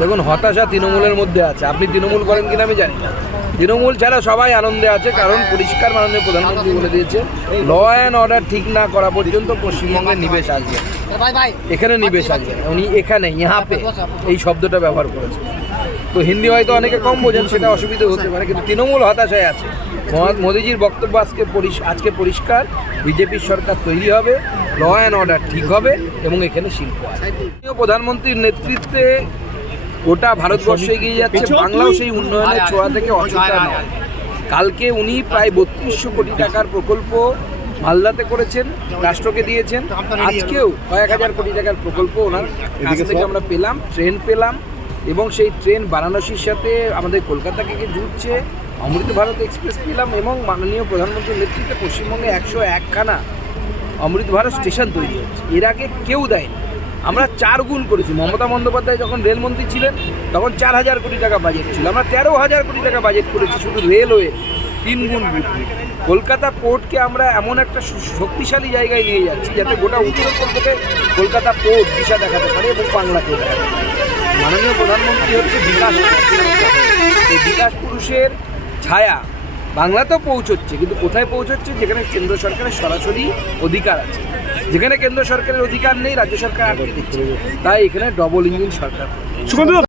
দেখুন, হতাশা তৃণমূলের মধ্যে আছে। আপনি তৃণমূল করেন কিনা আমি জানি না। তৃণমূল ছাড়া সবাই আনন্দে আছে, কারণ পরিষ্কার মাননীয় প্রধানমন্ত্রী বলে দিয়েছে ল অ্যান্ড অর্ডার ঠিক না করা পর্যন্ত পশ্চিমবঙ্গে নিবেশ আসবে। এখানে নিবেশ আসবে, উনি এখানে ইহাপে এই শব্দটা ব্যবহার করেছে। তো হিন্দি হয়তো অনেকে কম বোঝেন, সেটা অসুবিধা হতে পারে, কিন্তু তৃণমূল হতাশায় আছে। মোদিজির বক্তব্য আজকে পরিষ্কার, বিজেপির সরকার তৈরি হবে, ল অ্যান্ড অর্ডার ঠিক হবে এবং এখানে শিল্প আছে। প্রধানমন্ত্রীর নেতৃত্বে গোটা ভারতবর্ষ এগিয়ে যাচ্ছে, বাংলাও সেই উন্নয়নের ছোঁয়া থেকে অচেতন নয়। কালকে উনি প্রায় 3200 কোটি টাকার প্রকল্প মালদাতে করেছেন, রাষ্ট্রকে দিয়েছেন। আজকেও কয়েক হাজার কোটি টাকার প্রকল্প ওনার কাছ থেকে আমরা পেলাম, ট্রেন পেলাম, এবং সেই ট্রেন বারাণসীর সাথে আমাদের কলকাতাকে জুড়ছে। অমৃত ভারত এক্সপ্রেস পেলাম, এবং মাননীয় প্রধানমন্ত্রীর নেতৃত্বে পশ্চিমবঙ্গে 101খানা অমৃত ভারত স্টেশন তৈরি হচ্ছে। এর আগে কেউ দেয়নি। আমরা 4 গুণ করেছি। মমতা বন্দ্যোপাধ্যায় যখন রেলমন্ত্রী ছিলেন তখন 4000 কোটি টাকা বাজেট ছিল, আমরা 13000 কোটি টাকা বাজেট করেছি শুধু রেলওয়ে, 3 গুণ বৃদ্ধি। কলকাতা পোর্টকে আমরা এমন একটা শক্তিশালী জায়গায় নিয়ে যাচ্ছি যাতে গোটা উত্তরবঙ্গকে কলকাতা পোর্ট দিশা দেখাতে পারে এবং বাংলাকেও দেখাতে পারে। মাননীয় প্রধানমন্ত্রী হচ্ছে বিকাশ, এই বিকাশ পুরুষের ছায়া বাংলাতেও পৌঁছচ্ছে, কিন্তু কোথায় পৌঁছচ্ছে? যেখানে কেন্দ্র সরকারের সরাসরি অধিকার আছে। যেখানে কেন্দ্র সরকারের অধিকার নেই, রাজ্য সরকার আটকে দিচ্ছে। তাই এখানে ডবল ইঞ্জিন সরকার।